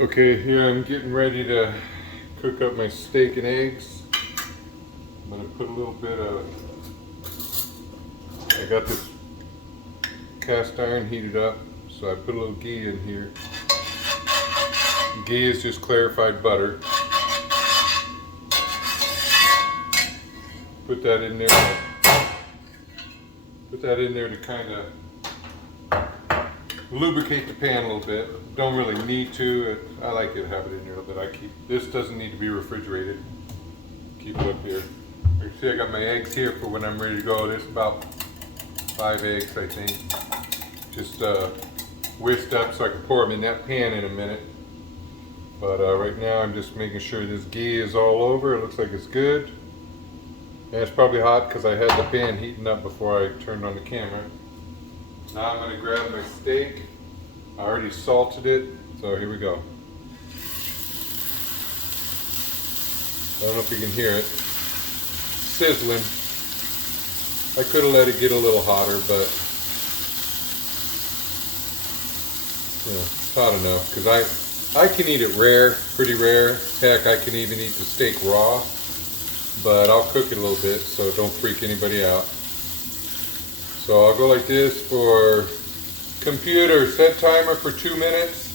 Okay, here I'm getting ready to cook up my steak and eggs. I'm gonna put a little bit of, I got this cast iron heated up, so I put a little ghee in here. Ghee is just clarified butter. Put that in there. Put that in there to kind of lubricate the pan a little bit. Don't really need to. I like to have it in there a little bit. This doesn't need to be refrigerated. Keep it up here. You see, I got my eggs here for when I'm ready to go. There's about 5 eggs, I think. Just whisked up so I can pour them in that pan in a minute. But right now I'm just making sure this ghee is all over. It looks like it's good. And it's probably hot because I had the pan heating up before I turned on the camera. Now I'm going to grab my steak. I already salted it, so here we go. I don't know if you can hear it. Sizzling. I could have let it get a little hotter, but you know, it's hot enough because I can eat it rare, pretty rare. Heck, I can even eat the steak raw, but I'll cook it a little bit so don't freak anybody out. So I'll go like this for computer, set timer for 2 minutes.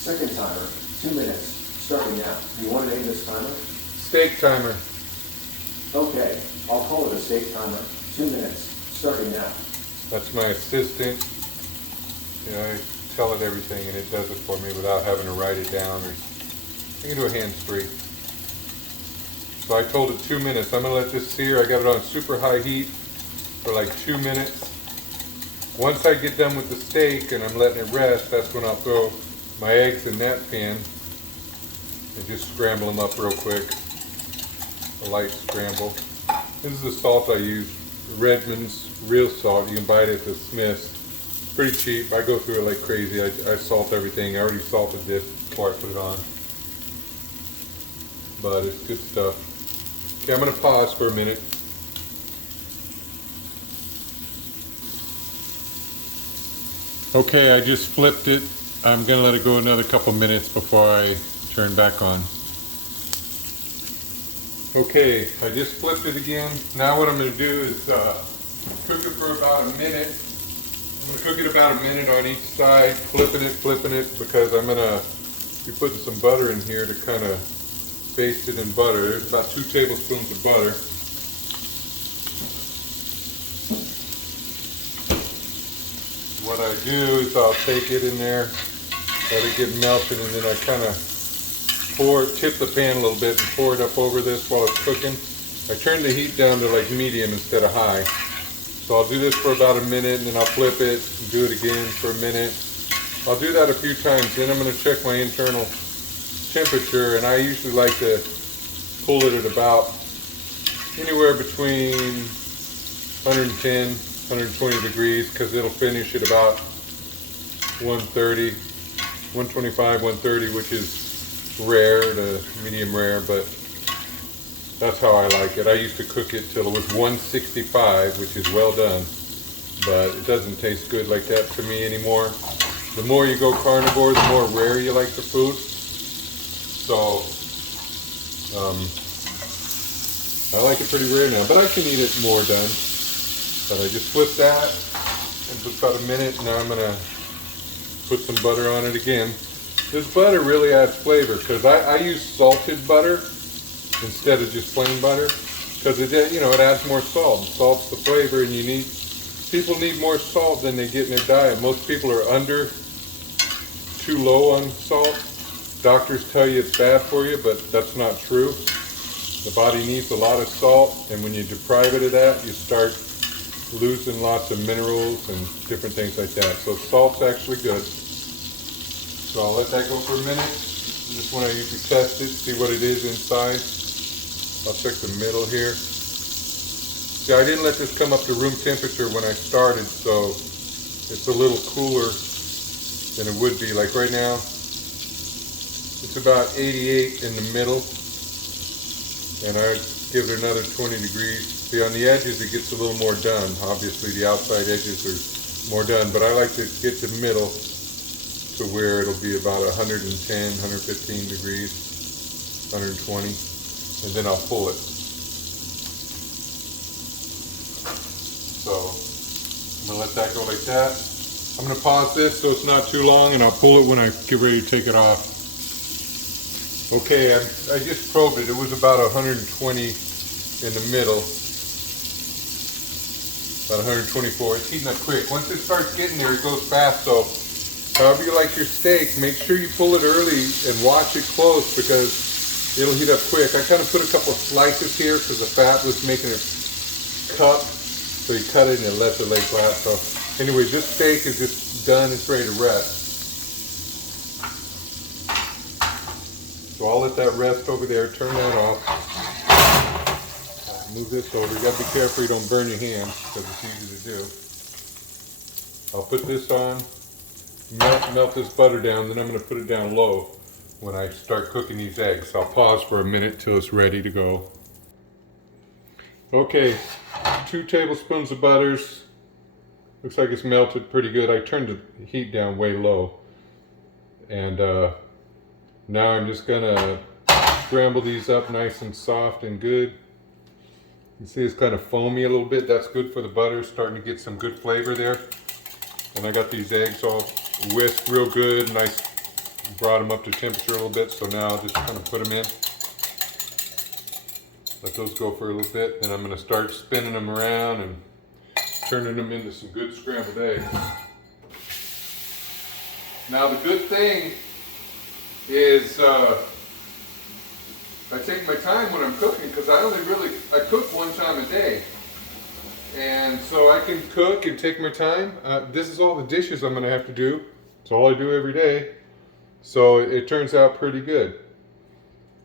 Second timer, 2 minutes, starting now. You want to name this timer? Steak timer. Okay, I'll call it a steak timer. 2 minutes, starting now. That's my assistant. You know, I tell it everything and it does it for me without having to write it down. Or I can do a hands-free. So I told it 2 minutes. I'm gonna let this sear. I got it on super high heat for like 2 minutes. Once I get done with the steak and I'm letting it rest, that's when I'll throw my eggs in that pan and just scramble them up real quick. A light scramble. This is the salt I use, Redmond's real salt. You can buy it at the Smith's. Pretty cheap. I go through it like crazy. I salt everything. I already salted this before I put it on. But it's good stuff. Okay, I'm going to pause for a minute. Okay, I just flipped it. I'm going to let it go another couple minutes before I turn back on. Okay, I just flipped it again. Now what I'm going to do is cook it for about a minute. I'm going to cook it about a minute on each side, flipping it, because I'm going to be putting some butter in here to kind of baste it in butter. There's about 2 tablespoons of butter. What I do is I'll take it in there, let it get melted, and then I kind of tip the pan a little bit and pour it up over this while it's cooking. I turn the heat down to like medium instead of high. So I'll do this for about a minute and then I'll flip it and do it again for a minute. I'll do that a few times. Then I'm going to check my internal temperature, and I usually like to pull it at about anywhere between 110, 120 degrees because it'll finish at about 130, 125, 130, which is rare to medium rare, but that's how I like it. I used to cook it till it was 165, which is well done, but it doesn't taste good like that to me anymore. The more you go carnivore, the more rare you like the food. So I like it pretty rare now, but I can eat it more done. But I just flipped that and for about a minute. Now I'm gonna put some butter on it again. This butter really adds flavor because I use salted butter instead of just plain butter because it adds more salt. Salt's the flavor, and people need more salt than they get in their diet. Most people are too low on salt. Doctors tell you it's bad for you, but that's not true. The body needs a lot of salt, and when you deprive it of that, you start losing lots of minerals and different things like that. So salt's actually good. So I'll let that go for a minute. This one I usually test it, see what it is inside. I'll check the middle here. See, I didn't let this come up to room temperature when I started, so it's a little cooler than it would be. Like right now, it's about 88 in the middle, and I'd give it another 20 degrees. See, on the edges it gets a little more done. Obviously the outside edges are more done, but I like to get the middle to where it'll be about 110, 115 degrees, 120, and then I'll pull it. So I'm gonna let that go like that. I'm gonna pause this so it's not too long, and I'll pull it when I get ready to take it off. Okay, I just probed it. It was about 120 in the middle, about 124. It's heating up quick. Once it starts getting there, it goes fast. So however you like your steak, make sure you pull it early and watch it close because it'll heat up quick. I kind of put a couple of slices here because the fat was making it cup. So you cut it and it lets it lay flat. So anyway, this steak is just done. It's ready to rest. So I'll let that rest over there. Turn that off. Move this over. You gotta be careful you don't burn your hands because it's easy to do. I'll put this on. Melt this butter down, then I'm going to put it down low when I start cooking these eggs. I'll pause for a minute till it's ready to go. Okay, 2 tablespoons of butters. Looks like it's melted pretty good. I turned the heat down way low. And now I'm just going to scramble these up nice and soft and good. You see it's kind of foamy a little bit. That's good for the butter, starting to get some good flavor there. And I got these eggs all whisked real good, and I brought them up to temperature a little bit, so now I'll just kind of put them in. Let those go for a little bit, and I'm going to start spinning them around and turning them into some good scrambled eggs. Now the good thing is I take my time when I'm cooking because I cook one time a day. And so I can cook and take my time. This is all the dishes I'm going to have to do. It's all I do every day. So it turns out pretty good.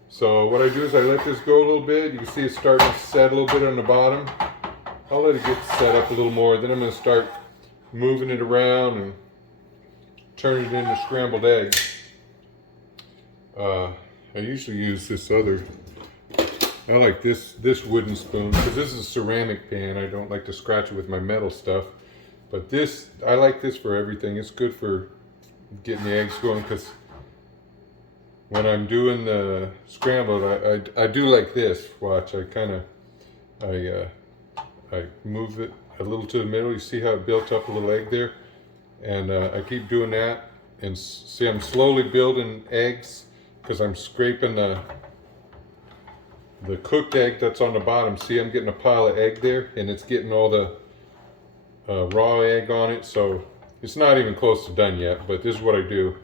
So what I do is I let this go a little bit. You can see it's starting to set a little bit on the bottom. I'll let it get set up a little more. Then I'm going to start moving it around and turning it into scrambled eggs. I usually use this other... I like this wooden spoon because this is a ceramic pan. I don't like to scratch it with my metal stuff. But this, I like this for everything. It's good for getting the eggs going because when I'm doing the scrambled, I do like this. Watch, I move it a little to the middle. You see how it built up a little egg there? And I keep doing that. And see, I'm slowly building eggs because I'm scraping the cooked egg that's on the bottom. See, I'm getting a pile of egg there, and it's getting all the raw egg on it, so it's not even close to done yet, but this is what I do.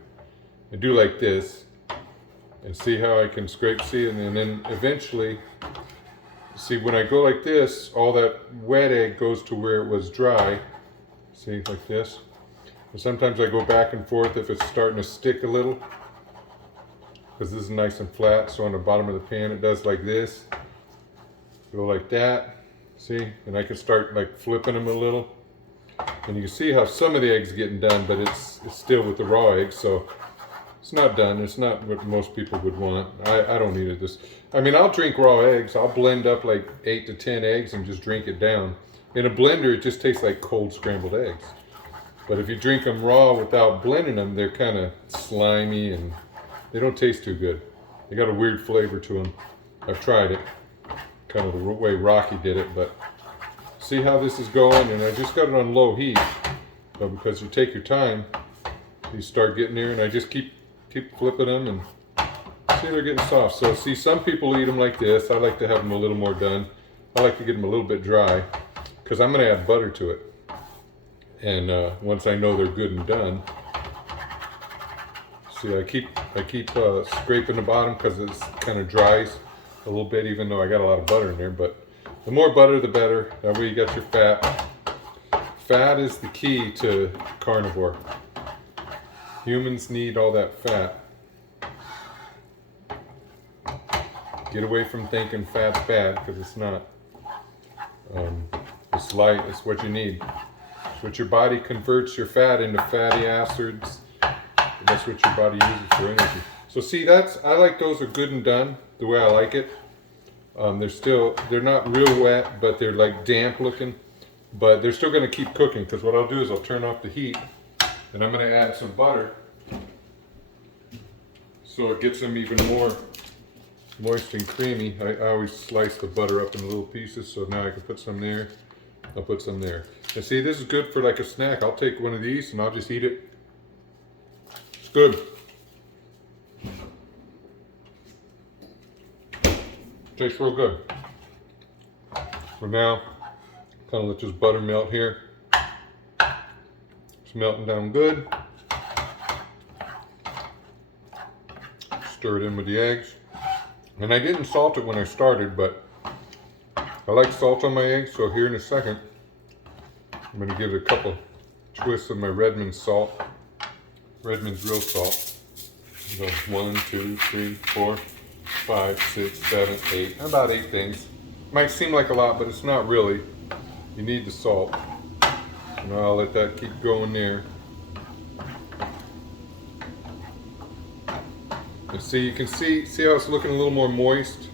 I do like this, and see how I can scrape, see, and then eventually, see, when I go like this, all that wet egg goes to where it was dry. See, like this. And sometimes I go back and forth if it's starting to stick a little, because this is nice and flat. So on the bottom of the pan it does like this, go like that, see, and I can start like flipping them a little, and you can see how some of the eggs getting done, but it's still with the raw eggs, so it's not done. It's not what most people would want. I don't need it. I mean, I'll drink raw eggs. I'll blend up like 8 to 10 eggs and just drink it down. In a blender it just tastes like cold scrambled eggs, but if you drink them raw without blending them, they're kind of slimy and they don't taste too good. They got a weird flavor to them. I've tried it, kind of the way Rocky did it, but see how this is going, and I just got it on low heat, but because you take your time, you start getting there, and I just keep flipping them, and see they're getting soft. So see, some people eat them like this. I like to have them a little more done. I like to get them a little bit dry, because I'm going to add butter to it, and once I know they're good and done. See, I keep scraping the bottom because it kind of dries a little bit, even though I got a lot of butter in there. But the more butter, the better. That way you got your fat. Fat is the key to carnivore. Humans need all that fat. Get away from thinking fat's bad, because it's not. It's light. It's what you need. It's what your body converts your fat into fatty acids. That's what your body uses for energy. So see, I like those are good and done the way I like it. They're not real wet, but they're like damp looking, but they're still going to keep cooking, because what I'll do is I'll turn off the heat, and I'm going to add some butter. so it gets them even more moist and creamy. I always slice the butter up in little pieces, so now I can put some there. I'll put some there. And see, this is good for like a snack. I'll take one of these and I'll just eat it. It's good. Tastes real good. So now, kind of let this butter melt here. It's melting down good. Stir it in with the eggs. And I didn't salt it when I started, but I like salt on my eggs, so here in a second, I'm going to give it a couple twists of my Redmond's salt. Redmond's real salt. So 1, 2, 3, 4, 5, 6, 7, 8. About 8 things. Might seem like a lot, but it's not really. You need the salt. And I'll let that keep going there. And see, you can see how it's looking a little more moist.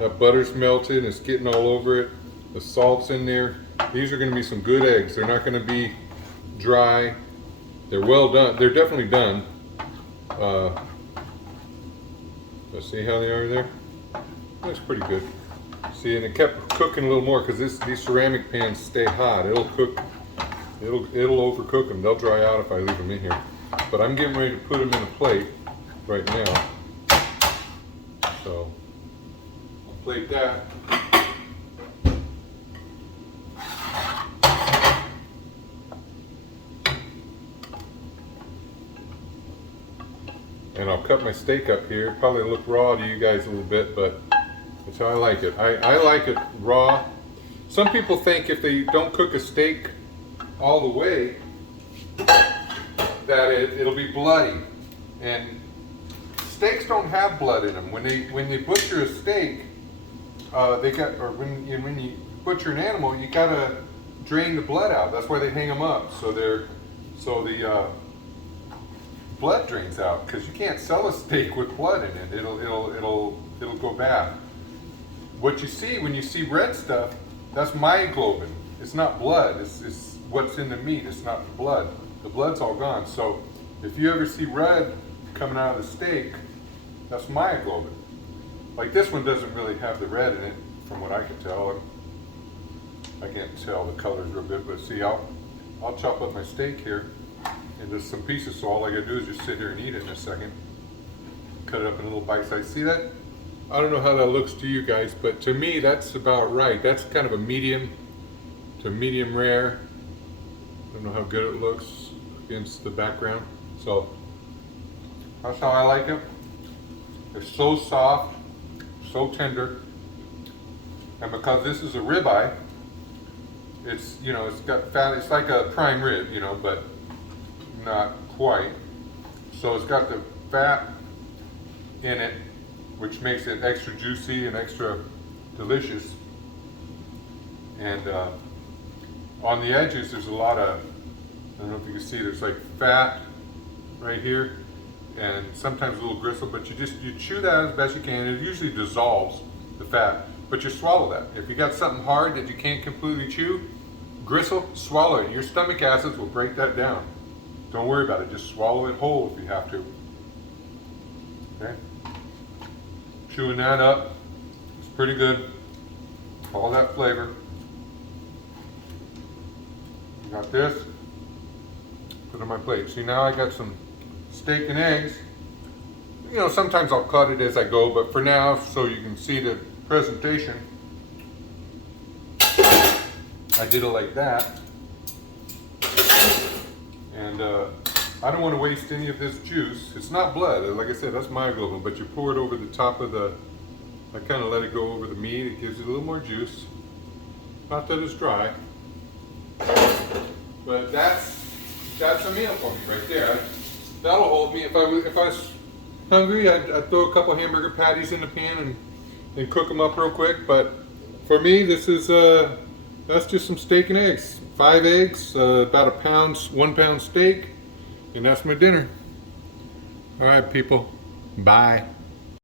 That butter's melted, it's getting all over it. The salt's in there. These are going to be some good eggs. They're not going to be dry. They're well done. They're definitely done. Let's see how they are there. That's pretty good. See, and it kept cooking a little more because these ceramic pans stay hot. It'll cook. It'll overcook them. They'll dry out if I leave them in here. But I'm getting ready to put them in a plate right now. So I'll plate that. And I'll cut my steak up here. Probably look raw to you guys a little bit, but that's how I like it. I like it raw. Some people think if they don't cook a steak all the way, that it'll be bloody. And steaks don't have blood in them. When they butcher a steak, when you butcher an animal, you gotta drain the blood out. That's why they hang them up, so the blood drains out, because you can't sell a steak with blood in it. It'll go bad. What you see when you see red stuff, that's myoglobin. It's not blood. It's what's in the meat. It's not the blood. The blood's all gone. So if you ever see red coming out of the steak, that's myoglobin. Like this one doesn't really have the red in it, from what I can tell. I can't tell the colors real good, but see, I'll chop up my steak here into some pieces, so all I gotta do is just sit here and eat it in a second. Cut it up in little bite size. See that? I don't know how that looks to you guys, but to me that's about right. That's kind of a medium to medium rare. I don't know how good it looks against the background. So that's how I like it. They're so soft, so tender, and because this is a ribeye, it's it's got fat. It's like a prime rib, but not quite. So it's got the fat in it, which makes it extra juicy and extra delicious. And on the edges, there's a lot of, I don't know if you can see, there's like fat right here, and sometimes a little gristle, but you chew that as best you can. It usually dissolves the fat, but you swallow that. If you got something hard that you can't completely chew, gristle, swallow it. Your stomach acids will break that down. Don't worry about it, just swallow it whole if you have to. Okay? Chewing that up, it's pretty good. All that flavor. Got this, put it on my plate. See, now I got some steak and eggs. Sometimes I'll cut it as I go, but for now, so you can see the presentation, I did it like that. And I don't want to waste any of this juice. It's not blood, like I said, that's myoglobin, but you pour it over the top of I kind of let it go over the meat. It gives it a little more juice. Not that it's dry, but that's a meal for me right there. That'll hold me. If I was hungry, I'd throw a couple hamburger patties in the pan and cook them up real quick. But for me, this is that's just some steak and eggs. 5 eggs, about 1 pound steak, and that's my dinner. All right, people. Bye.